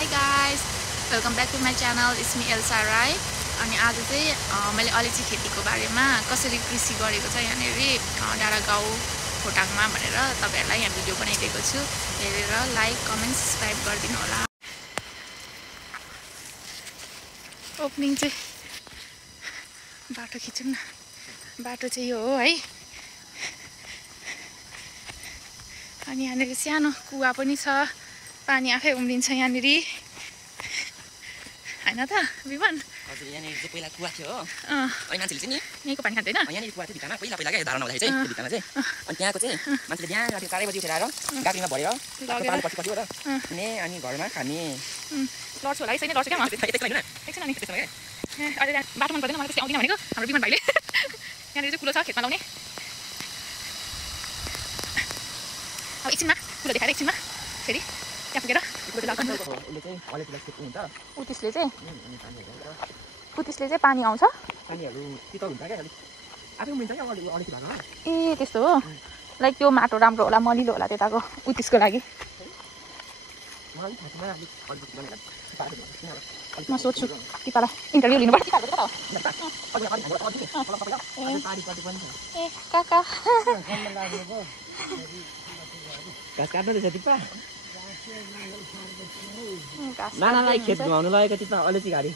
Hi guys, welcome back to my channel. It's me Elsa Rai. अनि आज चाहिँ मैले अलैँची खेतीको बारेमा कसरी कृषि गरेको छ यहाँनेरि डाँडा गाउँ खोटाङमा भनेर तपाईहरुलाई यहाँ भिडियो बनाइदिएको छु। हेरेर लाइक, कमेन्ट, सब्स्क्राइब गरिदिनु होला। ओपनिङ चाहिँ बाटो खिचौँ न। बाटो चाहिँ यो हो है। अनि यहाँनेरि सानो कुवा पनि छ। पानी आफै उम्रिन्छ यहाँनेरि। हैन त विमान? हजुर यहाँनेरि चाहिँ पहिला कुवा थियो हो। अनि मान्छेले चाहिँ नि यहीँको पानी खाँदैन? यहाँनेरि कुवा थियो भित्तामा पहिला के धारण हुँदाखेरि चाहिँ भित्तामा चाहिँ अनि त्यहाँको चाहिँ मान्छेले बिहान राति 4 बजी उठेर आएर गाडीमा भरेर पानी पछि हो र ने अनि घरमा खाने लड्छु होला है छैन लड्छु क्या म त्यसमा हैन एकछिन अनि त्यसमा के अहिले बाटो मन पर्दैन मलाई त्यसै आउँदिन भनेको हाम्रो विमान भाइले यहाँनेरि चाहिँ कुलो छ खेतमा लाउने अब एकछिनमा कुलो देखाएर एकछिनमा फेरि त्यहाँ पुगेर उत्तिसले चाहिँ पानी आउँछ पानीहरु शीतल हुन्छ के अलि आफै उम्रिन्छ के अलि शीतल हो ए त्यस्तो हो लाइक त्यो माटो राम्रो होला मलिलो होला त्यताको उत्तिसको लागि म सोध्छु तिपालाई इन्टरभ्यु लिनुपर्छ ए काका घाँस काट्नु रहेछ तिपा नानालाई खेत घुमाउनु लगेको तिपा अलैँची गाडी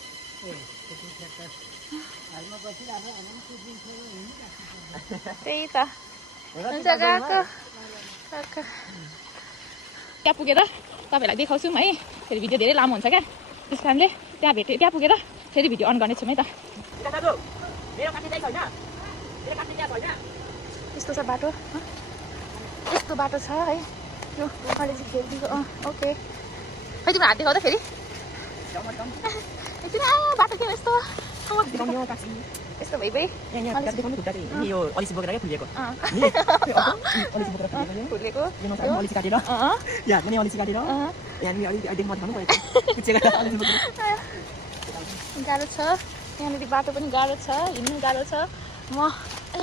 त्यही त हुन्छ काका काका त्यहाँ पुगेर तपाईहरुलाई देखाउँछु है फेरि भिडियो धेरै लामो हुन्छ क्या त्यस कारणले त्यहाँ पुगेर फेरि भिडियो अन गर्नेछु है त यस्तो छ बाटो यस्तो बाटो छ है यो अलैँची खेतीको ओके खै तिम्रो हात देखाउँदा फेरि एकछिन बाटो के यस्तो यस्तो भइ यो अलैँची बोकेर के फुलेको फुलेको अलैँची काटेर यहाँ पनि अलैँची काटेर यहाँ अलि देखि म देखाउनु परेको गाह्रो छ यहाँनिर बाटो पनि गाह्रो छ हिँड्नु गाह्रो छ मलाई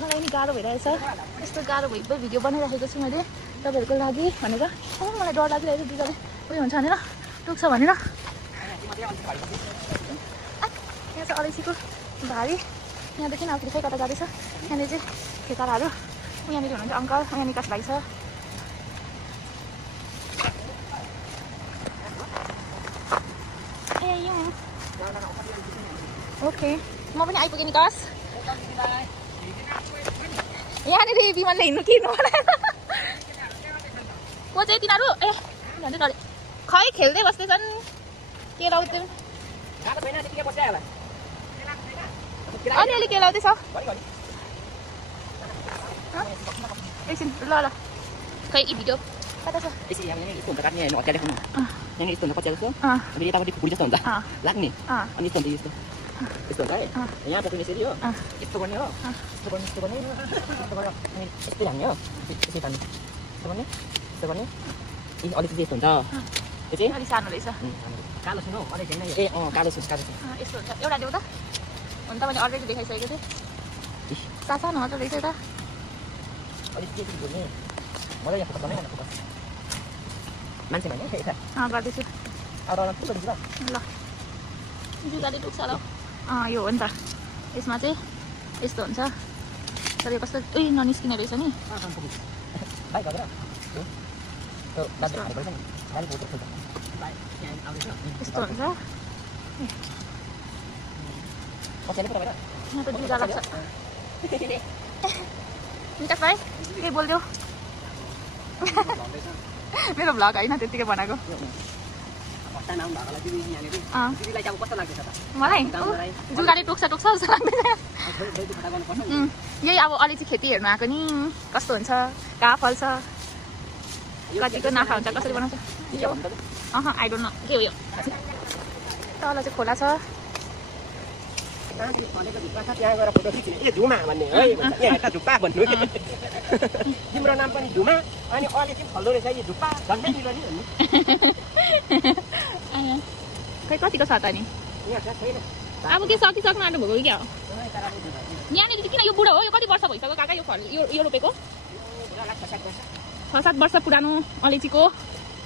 पनि गाह्रो भइरहेछ यस्तो गाह्रो भइ भिडियो बनाइराखेको छु मैले तपाईहरुको लागि भनेर मलाई डर लागिरहेको बिगाले उयो हुन्छ भनेर टुक्छ भनेर यहाँ छ अलैँचीको भारी यहाँदेखि आफूले खै कता जाँदैछ यहाँनिर चाहिँ खेतालाहरू यहाँनिर हुनुहुन्छ अङ्कल यहाँ निकास भाइ छ ए यो ओके म पनि आइपुगेँ निकास यहाँनिर विमानले हिँड्नु कि को चाहिँ तिनीहरू ए तिनीहरू खै खेल्दै बस्दैछन् के लाउँदै अलिअलि के लाउँदैछ एकछिन ल ल खै यी भिडियो कता छ यस्तो हुन्छ काट्ने हतियार देखाउनु यहाँनिर यस्तो हुन्छ कच्चा जस्तो अनि यतापट्टि खुकुरी जस्तो हुन्छ लाग्ने अनि यस्तो हुन्छ यस्तो हुन्छ है यहाँ पक्रिने यसरी हो यस्तो गर्ने हो यस्तो गर्ने यस्तो गर्ने यस्तो गरेर अनि यस्तै हान्ने हो यसै तान्ने यस्तो गर्ने अलैँची चाहिँ यस्तो हुन्छ यो चाहिँ अलिक सानो रहेछ कालो सुन हौ अलैँची होइन ए कालो सुन यस्तो हुन्छ एउटा देऊ त हुन त मैले अलरेडी देखाइसकेको थिएँ सानो मात्र रहेछ यता अलिक के बोल्ने मलाई यहाँ फोकस गर्नै फोकस मान्छे भने यता गर्दैछु ल जुगाले टुक्छ ल यो हो नि त यसमा चाहिँ यस्तो हुन्छ तर यो कस्तो ननिस्किने रहेछ नि यस्तो हुन्छ यहाँ त जुगा लाग्छ निकास भाइ के बोलिदेऊ मेरो भ्लग होइन त्यतिकै बनाएको मलाई जुगाले टोक्छ जस्तो लाग्दैन यही अब अलैँची खेती हेर्नु आएको नि कस्तो हुन्छ कहाँ फल्छ कतिको नाफा हुन्छ कसरी बनाउँछ आई डोन्ट नो के हो यो तल चाहिँ खोला छ तिम्रो नाम पनि झुमा अनि अलैँची फल्दो रहेछ यो झुप्पा झन्डै दिलो नि खै कतिको छ त नि अब के सकिसक्नु आँट्नु भएको क्या हो यहाँनिर किन यो बुढो हो यो कति वर्ष भइसक्यो काका यो फल यो रोपेको 6-7 वर्ष पुरानो अलैँचीको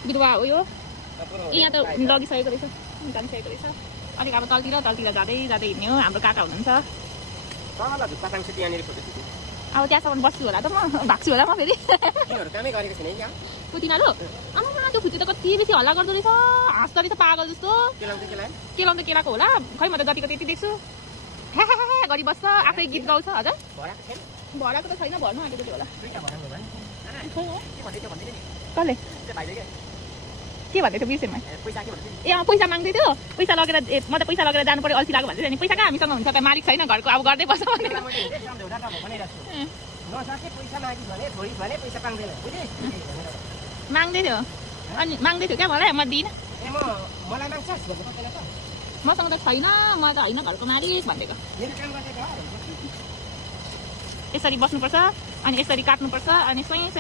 बिरुवा हो यो यहाँ त लगिसकेको रहेछ निकालिसकेको रहेछ अलिक अब तलतिर जाँदै हिँड्ने हो हाम्रो काका हुनुहुन्छ अब त्यहाँसम्म बस्छु होला त म भाग्छु होला म फेरि तिनीहरू आमा त्यो खुट्टी त कति बेसी हल्ला गर्दो रहेछ हाँस्दो रहेछ पागल जस्तो केलाउनु त केलाको होला खै म त जतिको त्यति देख्छु गरी बस्छ आफै गीत गाउँछ हजुर भराको त छैन भर्नु आँटेको थियो होला कसले के भन्दै थियो बिर्सेँ ए पैसा माग्दै थियो पैसा लगेर म त पैसा लगेर जानु पर्यो अल्छी लाग्यो भन्दै थियो नि पैसा कहाँ हामीसँग हुन्छ त मालिक छैन घरको अब गर्दै बस्छ भनेर माग्दै थियो अनि माग्दै थियो क्या मलाई म दिइनँ मसँग त छैन म त होइन घरको मालिक भनिदिएको यसरी बस्नुपर्छ अनि यसरी काट्नुपर्छ अनि स्वयं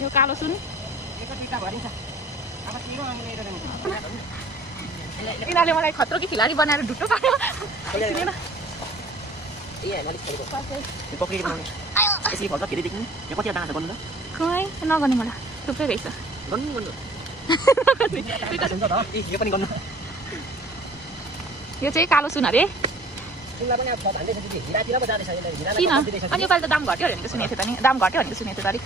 यो कालो सुन यिनीहरूले मलाई खतरो कि खिलाडी बनाएर ढुट्टो पार्यो नगर्ने मलाई थुप्रै रहेछ यो चाहिँ कालो सुन अरे किन अनि योपालि त दाम घट्यो भनेको सुनेको थियो त नि दाम घट्यो भनेको सुनेको थियो त अलिक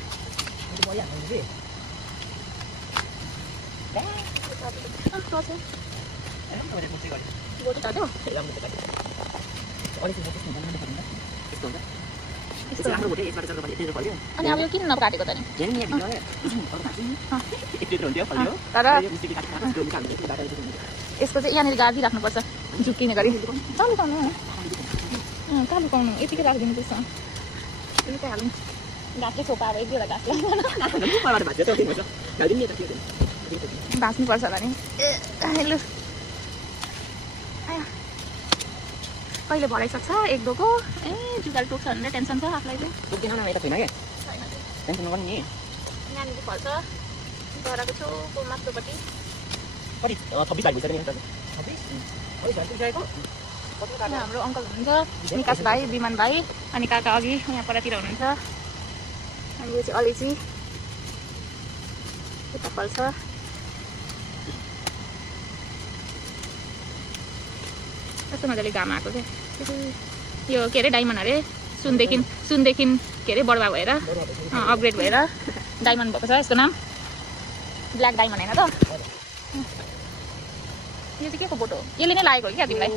अनि अब यो किन नकाटेको त नि तर यसको चाहिँ यहाँनिर गाडी राख्नुपर्छ झुक्किने गरी चालुकाउनु कालुकाउनु यतिकै राखिदिनु पर्छ हालौँ घाँसले छोपा अब एक दुईवटा घाँस भाँच्नुपर्छ होला नि लु कहिले भराइसक्छ एक दोको ए जुगाल टोक्छ भनेर टेन्सन छ आफूलाई चाहिँ यहाँनिर फल्छ जराको छेउको माथिल्लोपट्टि हाम्रो अङ्कल हुनुहुन्छ निकास भाइ विमान भाइ अनि काका अघि यहाँ परतिर हुनुहुन्छ अनि यो चाहिँ अलैँची यता फल्छ कस्तो मजाले घाम आएको चाहिँ यो के अरे डायमन्ड अरे सुनदेखि के अरे बढ्वा भएर अपग्रेड भएर डायमन्ड भएको छ यसको नाम ब्ल्याक डायमन्ड होइन त यो चाहिँ के को फोटो यसले नै लागेको हो क्या तिमीलाई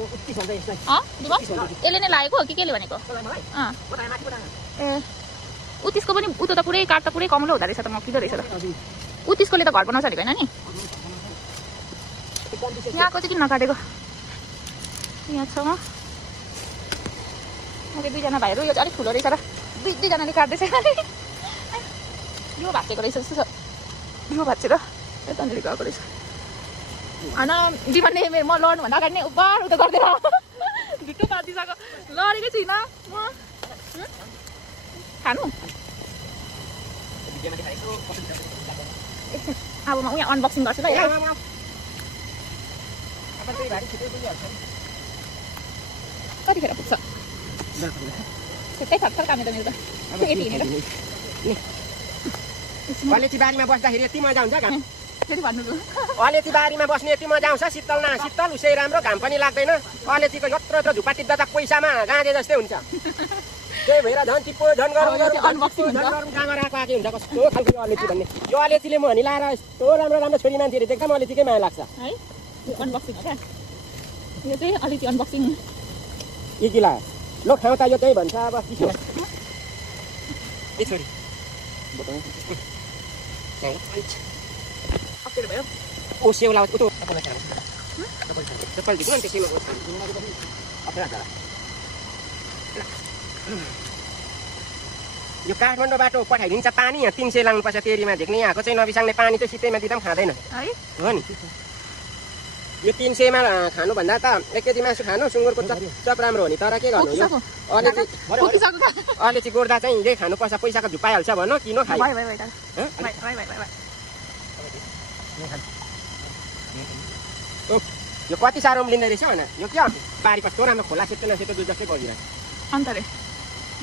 यसले नै लागेको हो कि केले भनेको ए उत्तिसको पनि उतो त पुरै काठ त पुरै कमलो हुँदो रहेछ त मकिँदो रहेछ त उत्तिसकोले त घर बनाउँछ भनेको होइन नि यहाँको चाहिँ किन नकाटेको यहाँ छ मैले दुईजना भाइहरू यो चाहिँ अलिक ठुलो रहेछ र दुईजनाले काट्दैछ यो भाँचेको रहेछ जस्तो छ यो भाँचेर यतानिर गएको रहेछ होइन जीवनले म लड्नुभन्दा अगाडि नै उपर उता गर्दैन ढुट्टो पारिदिइसक्यो लडेकै छुइनँ म खानु अब म यहाँ अनबक्सिङ गर्छु ल कतिखेर पुग्छ छुट्टै थर्थर कामेर मेरो त यति हिँडेर अलैँची बारीमा बस्दाखेरि यति मजा हुन्छ घाम फेरि भन्नु अलैँची बारीमा बस्ने यति मजा आउँछ शीतल न शीतल उसै राम्रो घाम पनि लाग्दैन अलैँचीको यत्रो झुप्पा टिप्दा त पैसामा गाँजे जस्तै हुन्छ त्यही भएर झन् टिप्पो झन् गरौँ कामर आएको आएकै हुन्छ कस्तो खालको अलैँची भन्ने यो अलैँचीले मोहनी लाएर यस्तो राम्रो राम्रो छोरी मान्छेहरू देख्दा पनि अलैँचीकै माया लाग्छ है अनबक्सिङ हो क्या यो चाहिँ अलैँची अनबक्सिङ के किला लो खाउँ त यो त्यही भन्छ अब ए छोरी अप्ठ्यारो भयो ओ सेउला उतो यो काठमाडौँ बाटो पठाइदिन्छ पानी यहाँ 300 लानुपर्छ तेरीमा झेक्ने यहाँको चाहिँ नबिसाङ्ने पानी चाहिँ सितैमा दिँदा पनि खाँदैन हो नि यो 300 मा खानुभन्दा त 1 केजी मासु खानु सुँगुरको चप राम्रो हो नि तर के गर्नु यो अलैँची गोड्दा चाहिँ यही खानुपर्छ पैसाको झुपाइहाल्छ भन किन खाइ यो कति साह्रो लिँदै रहेछ भन यो के बारी कस्तो राम्रो खोला सेतो न सेतो दुध जस्तै गरिरहेछ अन्त रे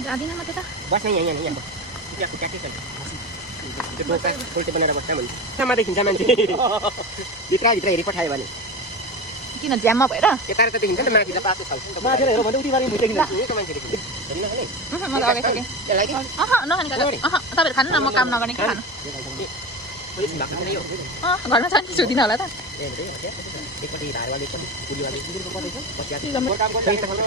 जाँदिन म त्यता बस्न यहाँ यहाँ क्याटे छ त्यो डोका पोल्टे बनाएर बस्दा हुन्छ मात्रै खिन्छ मान्छे भित्र हेरि पठायो भने किन ज्याममा भएर यता त देखिन्छ नि माथि त पासो छ माथि हेर भने उति बारी मुटे किन यस्तो मान्छे देखिन्छ हेर्न खाने म त अगाडि सके त्यसलाई कि नखाने काका तपाईँहरू खानु न म काम नगर्ने के खानु घरमा छ नि छुदिन होला त एकपट्टि धारवाले एकपट्टि पुलीवाले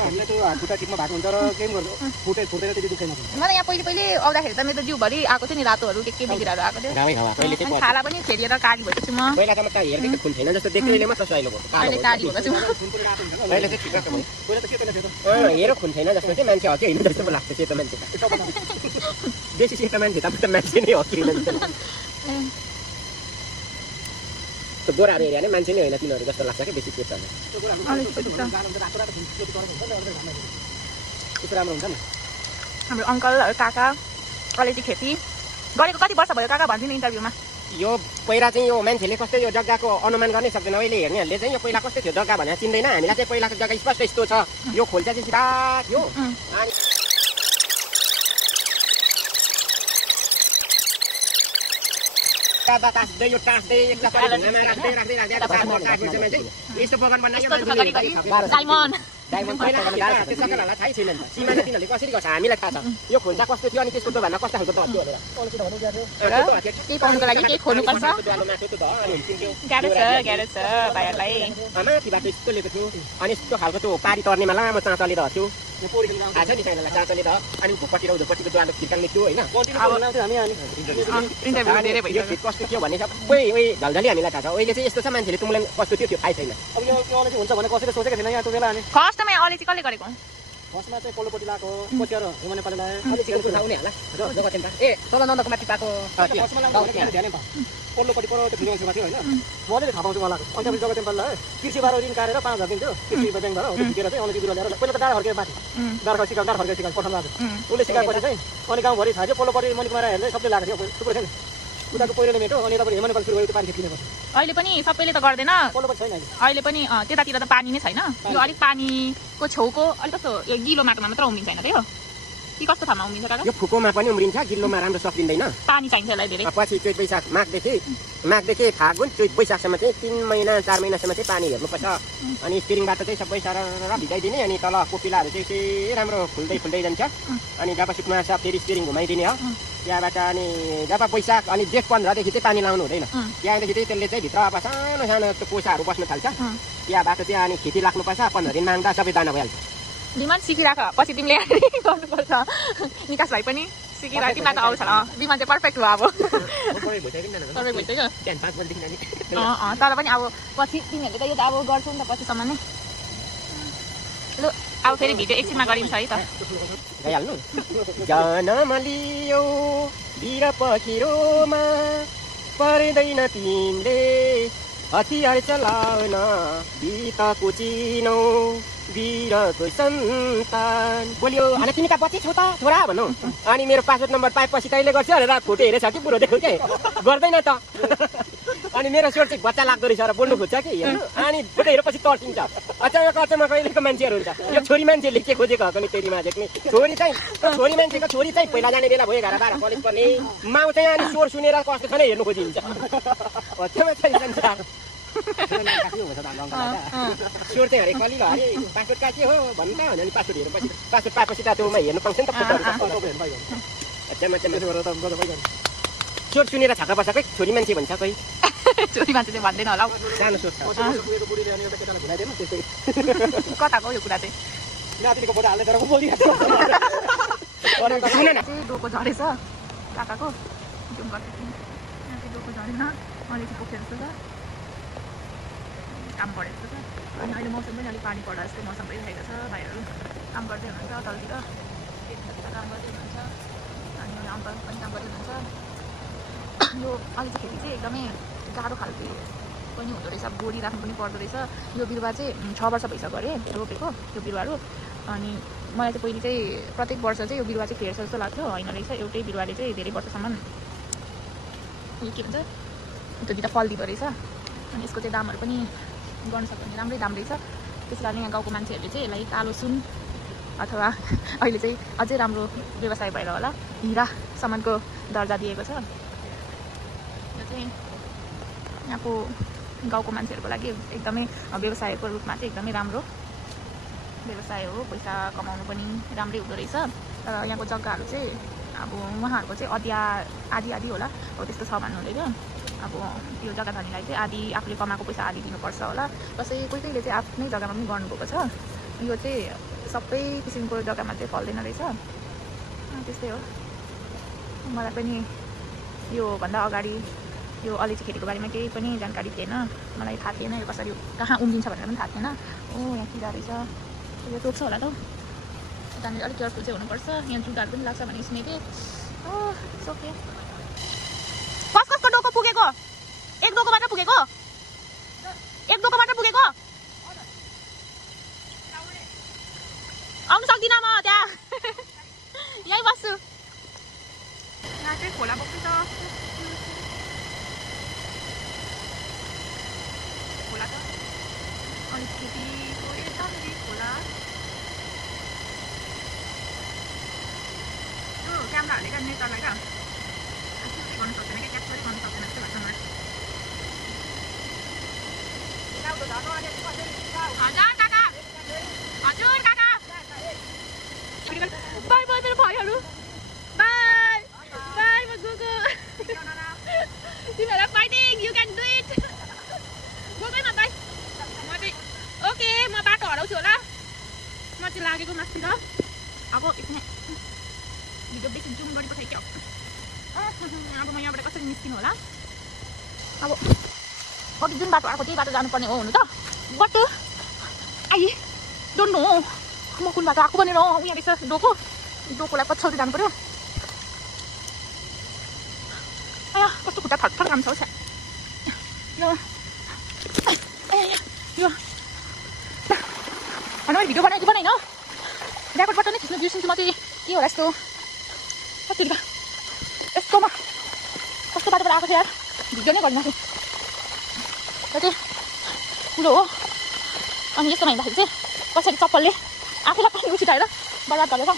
हामीले त्यो खुट्टा टिपमा भएको हुन्छ र केही गर्नु फुटेर त्यति दुख्दैन मलाई यहाँ पहिले आउँदाखेरि त मेरो त जिउभरि आएको थियो नि रातोहरू के बिग्राहरू आएको थियो खाला पनि फेरिएर काली भएपछि म पहिला त म त हेर्दै खुन छैन जस्तो देख्दैले मात्र सहिलो भएको अहिले काली भएपछि म अहिले चाहिँ ठिक भयो पहिला त सेतो सेतो हेर खुन छैन जस्तो चाहिँ मान्छे हक्यो होइन जस्तो लाग्छ सेतो मान्छे बेसी सेतो मान्छे त मान्छे नै हक्यो होइन गोराहरू हेऱ्यो भने मान्छे नै होइन तिनीहरू जस्तो लाग्छ कि बेसी सेतो राम्रो हुन्छ नि हाम्रो अङ्कल काका अलैँची खेती गरेको कति वर्ष भयो काका भन्थ्यो नि इन्टरभ्यूमा यो पहिला चाहिँ यो मान्छेले कस्तै यो जग्गाको अनुमान गर्नै सक्दैन अहिले हेर्नेहरूले चाहिँ यो पहिला कस्तै थियो जग्गा भनेर चिन्दैन हामीलाई चाहिँ पहिलाको जग्गा स्पष्ट यस्तो छ यो खोल्चा चाहिँ सिधा थियो अनि टाँस्दै यो टाँस्दै यस्तो बगान बनायो डायमन्ड पहिला त्यो सकलहरूलाई थाहै छैन नि सीमा चाहिँ तिनीहरूले कसरी गर्छ हामीलाई थाहा छ यो खोल्चा कस्तो थियो अनि त्यसको त भन्दा कस्तो खालको थियो केही पाउनुको लागि केही खोल्नुपर्छ गाह्रो छ भाइहरूलाई माथिबाट यस्तो लिएको थियो अनि यस्तो खालको त्यो पारी तर्नेमा लामो चाँचले रहेको थियो थाहा छ नि साइनलाई चाँचले र अनि भुपट्टि र उधुपट्टिको द्वालो खिर्काङ्ने थियो होइन कस्तो थियो भन्ने सबै उयो झल्झली हामीलाई थाहा छ अहिले चाहिँ यस्तो छ मान्छेले तुमलाई कस्तो थियो त्यो थाहै छैन अब यो अलैँची हुन्छ भने कसैले सोचेको थिएन यहाँ त्यो बेला अनि फर्स्टमा अलैँची कसले गरेको फर्स्टमा चाहिँ पल्लोपट्टि लगाएको कोचिया र हिमा नेपाली लगायो अलैँची लाउने होला ए तल नन्दको माथि पाएको पल्लोपट्टि पर त्यो फिलिङ थियो होइन मजाले थाहा पाउँछु मलाई अन्त जग्गा टेम्पल लगायो कृषि बाह्र ऋण काटेर 5,000 दिन्थ्यो कृषि ब्याङ्कबाट झिकेर चाहिँ अलैँची बिरुवा ल्याएर पहिला त डाँडा फर्केर माथि डाँडा फर्केर पठाउनु लाग्यो उसले सिकाएपछि चाहिँ अनि गाउँभरि थाहा थियो पल्लोपट्टि मणिकुमार हेर्दै सबले लगाएको थियो थुप्रो थियो नि उताको पहिरोले मेट्यो अनि यतापट्टि हिमा नेपाल सुरु भयो त्यो पानी खेल्ने अहिले पनि सबैले त गर्दैन पल्लोपट्टि छैन अहिले पनि त्यतातिर त पानी नै छैन यो अलिक पानीको छेउको अलिक कस्तो यो गिलो माटोमा मात्र उम्रिन्छ होइन त्यो कि कस्तो ठाउँमा उम्रिन्छ काका यो फुकोमा पनि उम्रिन्छ गिल्लोमा राम्रो सकिँदैन पानी चाहिन्छ यसलाई धेरै पछि चैत वैशाख माघदेखि फागुन चैत वैशाखसम्म चाहिँ 3 महिना 4 महिनासम्म चाहिँ पानी हेर्नुपर्छ अनि स्टिरिङबाट चाहिँ सबै सर भिजाइदिने अनि तल कोपिलाहरू चाहिँ राम्रो फुल्दै जान्छ अनि जब सुक्मा छ फेरि स्टिरिङ घुमाइदिने हो त्यहाँबाट अनि जब वैशाख अनि जेठ 15देखि चाहिँ पानी लाउनु हुँदैन त्यहाँदेखि चाहिँ त्यसले चाहिँ भित्र अब सानो सानो त्यो कोसाहरू बस्न थाल्छ त्यहाँबाट चाहिँ अनि खेती लाग्नुपर्छ 15 दिन माग्दा सबै दाना भइहाल्छ विमान सिकिराख पछि तिमीले गर्नुपर्छ निकास भाइ पनि सिकिराख तिमीलाई त आउँछ विमान चाहिँ पर्फेक्ट भयो अब तर पनि अब पछि तिमीहरूले त यो त अब गर्छौ नि त पछिसम्म नै लु अब फेरि भिडियो एकछिनमा गरिन्छ है त गइहाल्नु जन्म लियो वीर पखिरोमा पर्दैन तिमीले हतियार चलाउन बितको चिनो वीरको सन्तान बोल्यो अनि तिमीका पछि छौ त छोरा भन्नु अनि मेरो पासपोर्ट नम्बर पाएपछि कहिले गर्छ भनेर फोटो हेरेछ कि पुरो देख्यो के गर्दैन त अनि मेरो स्वर चाहिँ बच्चा लाग्दो रहेछ र बोल्नु खोज्छ कि हेर्नु अनि फोटो हेरेपछि तर्सिन्छ अचानक अहिलेको मान्छेहरू हुन्छ यो छोरी मान्छेले के खोजेको हक नि तेरी माझेको नि छोरी मान्छेको छोरी चाहिँ पहिला जाने बेला भयो 11-12 कलेज पर्ने माउ चाहिँ अनि स्वर सुनेर कस्तो छ नै हेर्नु खोजिन्छ अचम्म चाहिँ स्वर चाहिँ हरेक कलिलो अरे पासपोर्ट का के हो भन्नु त भने पासपोर्ट हेरेपछि पासपोर्ट पाएपछि त त्योमा हेर्नु पाउँछ नि त स्वर सुनेर छक्क पर्छ छोरी मान्छे भन्छ कोही छोरी मान्छे चाहिँ भन्दैन होला सानो सोच कताको यो कुरा चाहिँ डोको झरेछ काकाको जुम गर्दै डोको झरेन अलिकति पोखेर जस्तो छ काम परेको छ अनि अहिले मौसम पनि अलिक पानी पर्दा जस्तो मौसम भइरहेको छ भाइहरू काम गर्दै हुनुहुन्छ तलतिर काम गर्दै हुनुहुन्छ अनि अङ्कल पनि काम गर्दै हुनुहुन्छ यो अलैँची खेती चाहिँ एकदमै गाह्रो खालको पनि हुँदो रहेछ बोडी राख्नु पनि पर्दो रहेछ यो बिरुवा चाहिँ 6 वर्ष भइसक्यो अरे रोपेको यो बिरुवाहरू अनि मलाई चाहिँ पहिले चाहिँ प्रत्येक वर्ष चाहिँ यो बिरुवा चाहिँ फेर्छ जस्तो लाग्थ्यो होइन रहेछ एउटै बिरुवाले चाहिँ धेरै वर्षसम्म यो के भन्छ त्यो बिटा फल दिँदो रहेछ अनि यसको चाहिँ दामहरू पनि गर्न सक्यो भने राम्रै दाम रहेछ त्यस कारण यहाँ गाउँको मान्छेहरूले चाहिँ यसलाई कालो सुन अथवा अहिले चाहिँ अझै राम्रो व्यवसाय भएर होला हिरा सामानको दर्जा दिएको छ। यो चाहिँ यहाँको गाउँको मान्छेहरूको लागि एकदमै व्यवसायको रूपमा चाहिँ एकदमै राम्रो व्यवसाय हो। पैसा कमाउनु पनि राम्रै हुँदो रहेछ। तर यहाँको जग्गाहरू चाहिँ अब उहाँहरूको चाहिँ आधी आधी होला हो त्यस्तो छ भन्नुहुँदै थियो। अब यो जग्गा धनीलाई चाहिँ आधी आफूले कमाएको पैसा आधी दिनुपर्छ होला। कोही कोहीले चाहिँ आफ्नै जग्गामा पनि गर्नुभएको छ। यो चाहिँ सबै किसिमको जग्गामा चाहिँ फल्दैन रहेछ। त्यस्तै हो। मलाई पनि योभन्दा अगाडि यो अलैँची खेतीको बारेमा केही पनि जानकारी थिएन। मलाई थाहा थिएन यो कसरी कहाँ उम्रिन्छ भनेर पनि थाहा थिएन। यहाँ किरा रहेछ। यो टोक्छ होला त हौ। त्यहाँनिर अलिक केयरफुल चाहिँ हुनुपर्छ। यहाँ जुगाहरू पनि लाग्छ भने सुनेको थिएँ। सोके कसको डोको पुगेको? एक डोकोबाट पुगेको? एक डोकोबाट पुगेको? आउनु सक्दिनँ म त्यहाँ। यहीँ बस्छु। यहाँ चाहिँ खोला बग्छ। खोला त अलिक खेतीको यतानिर खोला। क्यामेराहरूले क्या नेचरलाई क्या गर्नु सक्दैन क्या क्याप्चर गर्नु सक्दैन जस्तो लाग्छ मलाई। हजुर काका हजुर काका बाई बाई मेरो भाइहरू बाई बाई म गएको। तिमीहरूलाई fighting you can do it. गएकै न बाई म चाहिँ ओके म बाटो हराउँछु होला। म चाहिँ लागेको मास्तिर अब एकछिन भिडियो बेसी जुम गरी पठाइ क्या। अब म यहाँबाट कसरी निस्किनु होला? अब कति जुन बाटो आएको त्यही बाटो जानुपर्ने हो हुनु त। बट आई डोन्ट नो म कुन बाटो आएको भनेर यहाँ रहेछ डोकोलाई पछाउदै जानु पर्यो। आया कस्तो खुट्टा थरथर काम छ हौ। यो होइन भिडियो बनाइदिनु बनाइन ऱ्याकर्डबाट नै खिच्नु बिर्सिन्छु म चाहिँ। के होला यस्तो यस्तोमा कस्तो बाटोबाट आएको थियो यार। भिडियो नै गरिदिनु त्यो चाहिँ कुरो हो। अनि यस्तोमा हिँड्दाखेरि चाहिँ कसरी चप्पलले आफूलाई पनि उछिटाएर बर्बाद गरेर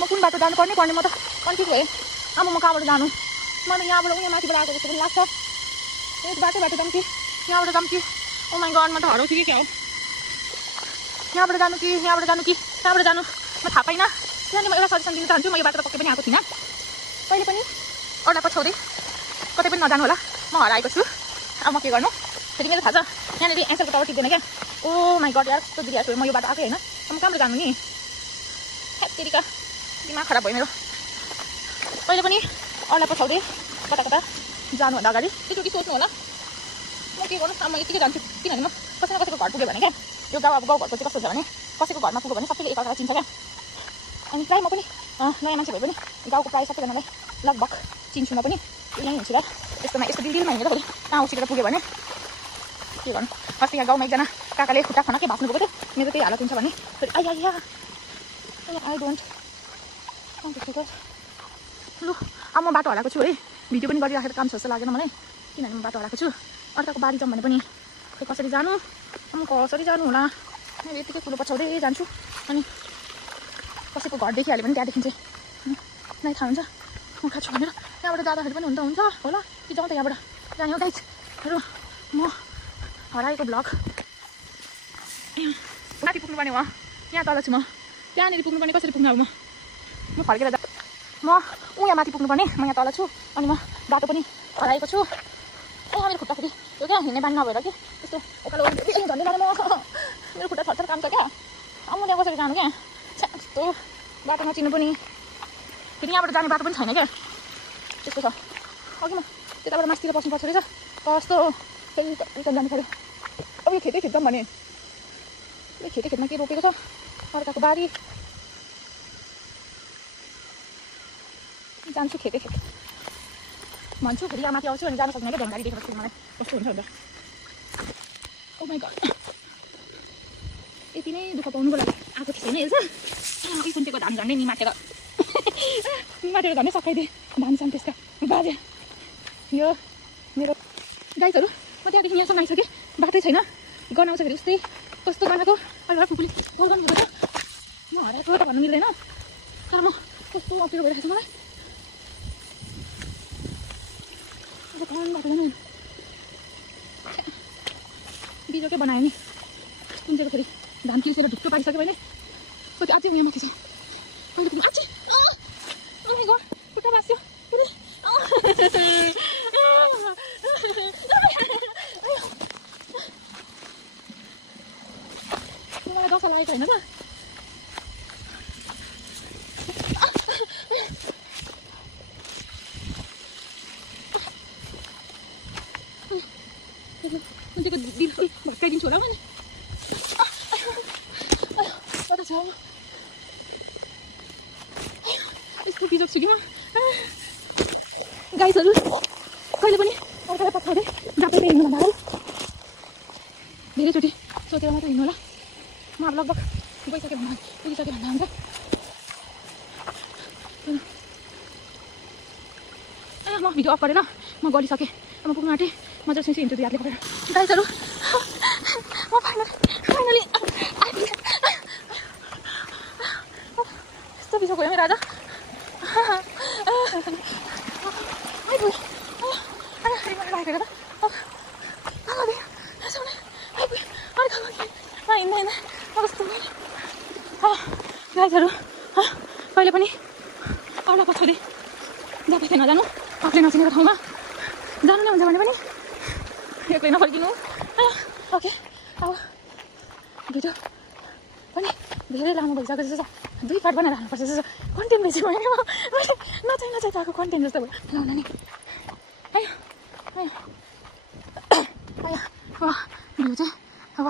म कुन बाटो जानुपर्ने म त कन्फ्युज भएँ। अब म कहाँबाट जानु? मलाई यहाँबाट उहाँ माथिबाट आएको जस्तो पनि लाग्छ। यस बाटो जाऊँ कि यहाँबाट जाऊँ कि? ओ माइ गड म त हराउँछु कि क्या हो। यहाँबाट जानु कि कहाँबाट जानु म थाहा पाइनँ। किनभने म एउटा सजेसन दिन चाहन्छु। म यो बाटो त पक्कै पनि आएको थिइनँ कहिले पनि। अरूलाई पछ्याउँदै कतै पनि नजानु होला। म हराएको छु। अब म के गर्नु? फेरि मेरो थाहा छ यहाँनिर एन्सरको टावर टिप्दैन क्या। ओ माइ गड यार कस्तो दिइरहेको छु। म यो बाटो आएकै होइन। म कहाँबाट जानु नि? हेत्तेरिका दिमाग खराब भयो मेरो। कहिले पनि अरूलाई पछ्याउँदै कता जानुभन्दा अगाडि त्यति सोच्नु होला। म के गर्नु? अब म यतिकै जान्छु। किनभने म कसै न कसैको घर पुग्यो भने क्या यो गाउँघरको चाहिँ कस्तो हुन्छ भने कसैको घरमा पुग्यो भने सबैले एकअर्कालाई चिन्छ क्या। अनि प्रायः म पनि नयाँ मान्छे भए पनि गाउँको प्रायः सबैजनालाई लगभग चिन्छु म पनि। यहीँ हिँड्छु र यस्तो डिलमा हिँडेर फेरि कहाँ उछिटेर पुग्यो भने के गर्नु? अस्ति यहाँ गाउँमा एकजना काकाले खुट्टा खनाकै भाँच्नु गएको थियो। मेरो त्यही हालत हुन्छ भने फेरि आई डोन्ट लु अब म बाटो हराएको छु है। भिडियो पनि गरिराखेर काम छ जस्तो लागेन मलाई। किनभने म बाटो हराएको छु। अर्काको बारी जाउँ भने पनि खै कसरी जानु? म कसरी जानु होला? मैले यतिकै कुरो पछ्याउँदै जान्छु। अनि कसैको घर देखिहाल्यो भने त्यहाँदेखि चाहिँ नै थाहा हुन्छ म कहाँ छु भनेर। त्यहाँबाट जाँदाखेरि पनि हुन्छ होला कि जाउँ त यहाँबाट जाने हो गाइज। र म हराएको ब्लग माथि पुग्नुपर्ने हो। यहाँ तल छु म। त्यहाँनिर पुग्नुपर्ने कसरी पुग्नु? अब म फर्केर म यहाँ माथि पुग्नुपर्ने। म यहाँ तल छु अनि म बाटो पनि हराएको छु। मेरो खुट्टा फेरि यो क्या हिँड्ने बानी नभएर कि त्यस्तो उकालो झन्डै जानु। मेरो खुट्टा थरथर काम छ क्या। अब म त्यहाँ कसरी जानु क्या? त्यस्तो बाटो नचिन्नु पनि। फेरि यहाँबाट जाने बाटो पनि छैन क्या। त्यस्तो छ। अघि म त्यताबाट मास्तिर बस्नुपर्छ रहेछ। कस्तो हो? फेरि उता जानु पऱ्यो। अब यो खेतै जाउँ भने यो खेतमा के रोपेको छ? अर्काको बारी जान्छु। खेतै भन्छु फेरि यहाँ माथि आउँछु अनि जानु सक्दैन क्या। ढङ्गारी देखेपछि मलाई कस्तो हुन्छ भनेर। ओ माइ गड यति नै दुःख पाउनुको लागि आएको थिएन यसो। यो कुन्चेको धान झन्डै निमाटेर झन्डै सकाइदिएँ। धान सान त्यसका बाजे यो मेरो गाइसहरू। म त्यहाँदेखि यहाँसम्म आइसकेँ। बाटै छैन। गनाउँछ फेरि उस्तै कस्तो बनाएको अहिले फुकुली बोल्नु हुँदैन म हराएको त भन्नु मिल्दैन काम कस्तो अप्ठ्यारो भइरहेको छ मलाई अब काम भएको छैन बिजोकै बनायो नि कुन चाहिँ फेरि धान किर्सेर ढुक्क पारिसक्यो भने कति अझै उयो माथि छ अहिले अझै खुट्टा भाँच्यो मलाई दशा लागेको होइन त भत्काइदिन्छु होला मैले कता छ यस्तो बिजोग छु कि म गाइसहरू कहिले पनि अर्कालाई पठाउँदै जाँदै हिँड्नु भन्दा होला धेरैचोटि सोचेर मात्रै हिँड्नु होला म अब लगभग गइसकेँ भन्दा पुगिसकेँ भन्दा हुन्छ म भिडियो अफ गरेर म गलिसकेँ म पुग्नु आँटेँ मजाले सुन्छु हिँड्छु दुई हातले परेर गाइसहरू म फाइनली आइपुगेँ यस्तो बिजोग भयो मेरो आज गाइसहरू कहिले पनि अरूलाई पछाउँदै जति चाहिँ नजानु आफूले नचिनेको ठाउँमा जानु नै हुन्छ भने पनि एक्लै नफर्किनु ओके अब भिडियो पनि धेरै लामो भइसकेको जस्तो छ 2 पार्ट बनाएर हाल्नुपर्छ जस्तो कन्टेन्ट बेसी भयो नि मैले नचाहिँ पाएको कन्टेन्ट जस्तो भयो लाउन नि आयो आयो आयो भिडियो चाहिँ अब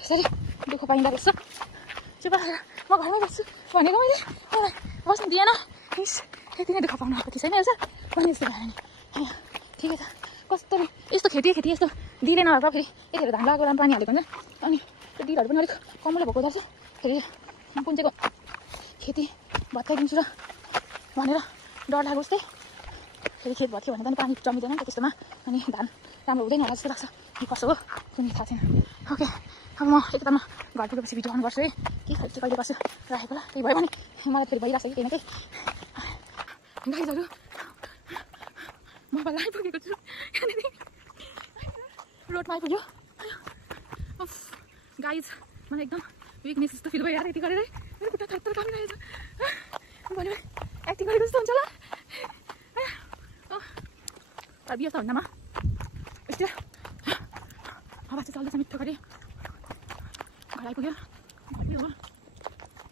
यसरी दुःख पाइँदो रहेछ चुप म घरमै बस्छु भनेको मैले मलाई बस्नु दिएन हिस यति नै दुःख पाउनु आएको थिएँ छैन रहेछ भने जस्तो भयो नि ठिकै छ कस्तो यस्तो खेती यस्तो दिँदैन होला फेरि यतिखेर धान लगाएको राम्रो पानी हालेको हुन्छ अनि त्यो दिलहरू पनि अलिक कमुलो भएको रहेछ फेरि कुन चाहिँको खेती भत्काइदिन्छु र भनेर डर लाग्यो जस्तै फेरि खेत भत्क्यो भने पनि पानी जमिँदैन नि त त्यस्तोमा अनि धान राम्रो हुँदैन होला जस्तो लाग्छ के कसो हो कुनै थाहा छैन ओके अब म एकतामा घर पुगेपछि भिडियो अन गर्छु है के फेरि चाहिँ कहिले बस्छु राखेको होला त्यही भयो भने मलाई फेरि भइरहेको छ कि केही न केही गाइजहरू म बल्ल आइपुगेको छु रोडमा आइपुग्यो गाइज मलाई एकदम विकनेस जस्तो फिल भइरहेको यति गरेर मेरो खुट्टा थरथर कामिरहेछ भन्यो एक्टिङ गरेको जस्तो हुन्छ होला बिहा छ भन्दामा यस्तो हावा चाहिँ चल्दैछ मिठो गरी घर आइपुग्यो भत्कियो हो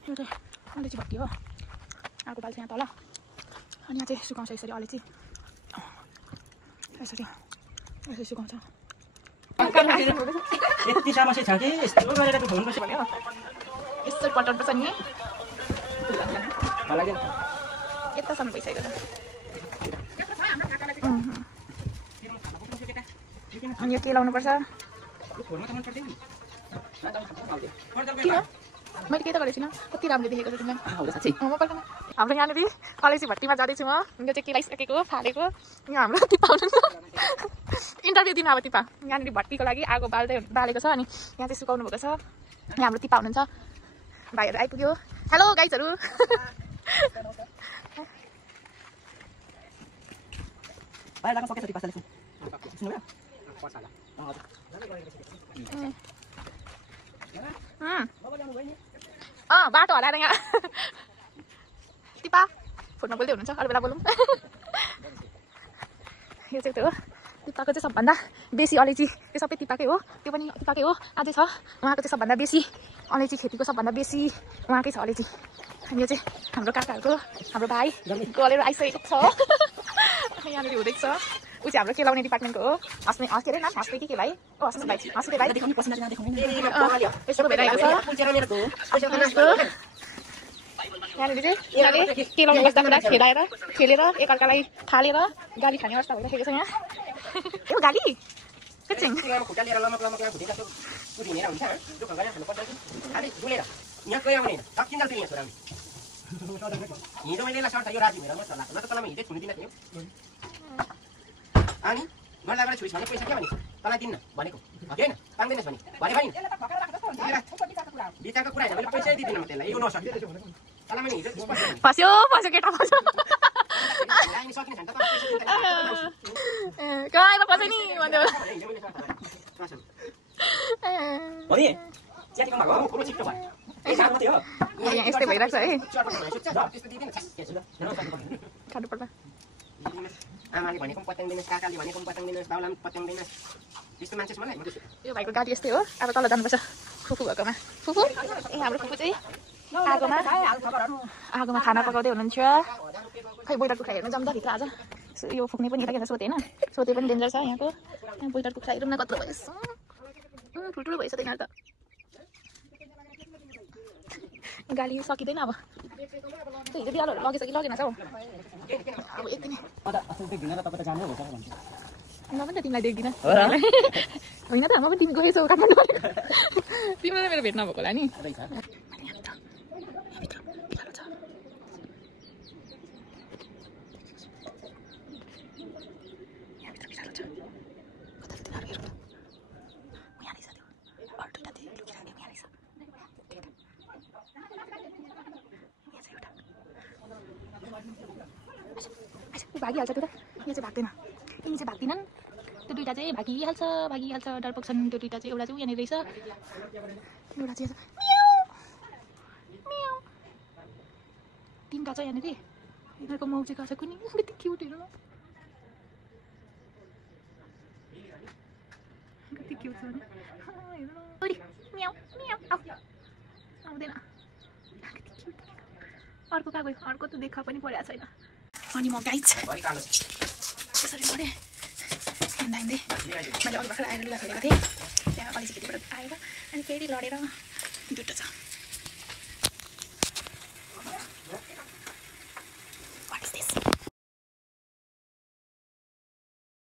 यो चाहिँ अलैँची भत्कियो हो अर्को बाल चाहिँ यहाँ तल अनि यहाँ चाहिँ सुकाउँछ यसरी अलैँची यसरी सुकाउँछ यति समस्या छ कि यस्तो गरेर खुवाउनुपर्छ भन्यो यसरी पल्टाउनुपर्छ नि मलाई यतासम्म भइसकेको छ अनि यो के लाउनुपर्छ किन मैले के त गरेको छुइनँ कति राम्रो देखेको छ तिमीलाई हाम्रो यहाँनिर अलैँची भट्टीमा जाँदैछु म यो चाहिँ केलाइसकेको फालेको यहाँ हाम्रो टिपा हुनुहुन्छ इन्टरभ्यू दिनु अब टिपा यहाँनिर भट्टीको लागि आगो बालेको छ अनि यहाँ चाहिँ सुकाउनु भएको छ यहाँ हाम्रो टिपा हुनुहुन्छ भाइहरू आइपुग्यो हेलो गाइजहरू बाटो हराएर यहाँ टिपा फोनमा बोल्दै हुनुहुन्छ अरू बेला बोलौँ यो चाहिँ त्यो हो टिपाको चाहिँ सबभन्दा बेसी अलैँची त्यो सबै टिपाकै हो त्यो पनि टिपाकै हो अझै छ उहाँको चाहिँ सबभन्दा बेसी अलैँची खेतीको सबभन्दा बेसी उहाँकै छ अलैँची अनि यो चाहिँ हाम्रो काकाहरूको हाम्रो भाइ गलेर आइसकेको छ यहाँनिर हुँदैछ ऊ चाहिँ हाम्रो केलाउने डिपार्टमेन्टको हो हस्ने के अरे नाम हस्ने कि के भाइ ओ हस्ने भाइ हस्ने भाइ यस्तो भइरहेको छ यहाँनिर चाहिँ यिनीहरूले केलाउनु बस्दा पुरा खेलेर एकअर्कालाई फालेर गाली खाने अवस्था भइरहेको छ यहाँ यो गाली एकछिन गर्दाबाट छुइस भने पैसा के भने तँलाई दिन्न भनेको हो कि होइन पाउँदैनस् भने भने नि बिचाको कुरा होइन मैले पैसै दिँदिनँ म त्यसलाई यो नसक्ने तँलाई मैले हिजो फस्यो केटा फस्यो लाइन सकिने छ नि त पैसा दिँदैन कहाँ फस्यो नि भन्दै हो नि च्याटिङ भएको हो पुरो छिटो भयो पैसा मात्रै हो यहाँ यस्तै भइरहेको छ है त्यस्तो दिँदैन खानु पर्ला आमाले भनेको पनि पत्याउँदैनस् काकाले भनेको पनि पत्याउँदैनस् बाउलाई पनि पत्याउँदैनस् त्यस्तो मान्छे मलाई यो भाइको गाडी यस्तै हो अब तल जानुपर्छ फुफू भएकोमा फुफू ए हाम्रो फुफू चाहिँ आगोमा खाना पकाउँदै हुनुहुन्छ खै ब्रोइलर कुखुरा हेर्नु जाऊँ त भित्र आज यो फुक्ने पनि यता सोधे होइन सोधे पनि डेन्जर छ यहाँको यहाँ ब्रोइलर कुखुरा हेरौँ न कत्रो भएछ ठुल्ठुलो भएछ त यहाँ त गाडी सकिँदैन अब त्यो हिजो बिहालहरू लगेछ कि लगेन छ हौ अब यति नै म पनि त तिमीलाई देख्दिनँ होइन त म पनि तिमी गएछौ काठमाडौँ तिमीलाई मेरो भेट नभएको होला नि भागिहाल्छ त्यो त यहाँ चाहिँ भाग्दैन यिनी चाहिँ भाग्दैनन् त्यो दुइटा चाहिँ भागिहाल्छ डरपोक छन् त्यो दुइटा चाहिँ एउटा चाहिँ यहाँनिर रहेछ एउटा चाहिँ तिनवटा छ यहाँनिर यिनीहरूको माउ चाहिँ गएको छ कुनै कति क्युट हेर्नु न कति क्युट छ भने आउँदैन अर्को कहाँ गयो अर्को त देखा पनि परेको छैन अनि म गाइज त्यसरी पढेँ हिँड्दै मैले अघि भर्खर आएर लुगा फेरेको थिएँ त्यहाँ अलिकतिबाट आएर अनि फेरि लडेर दुइटा छ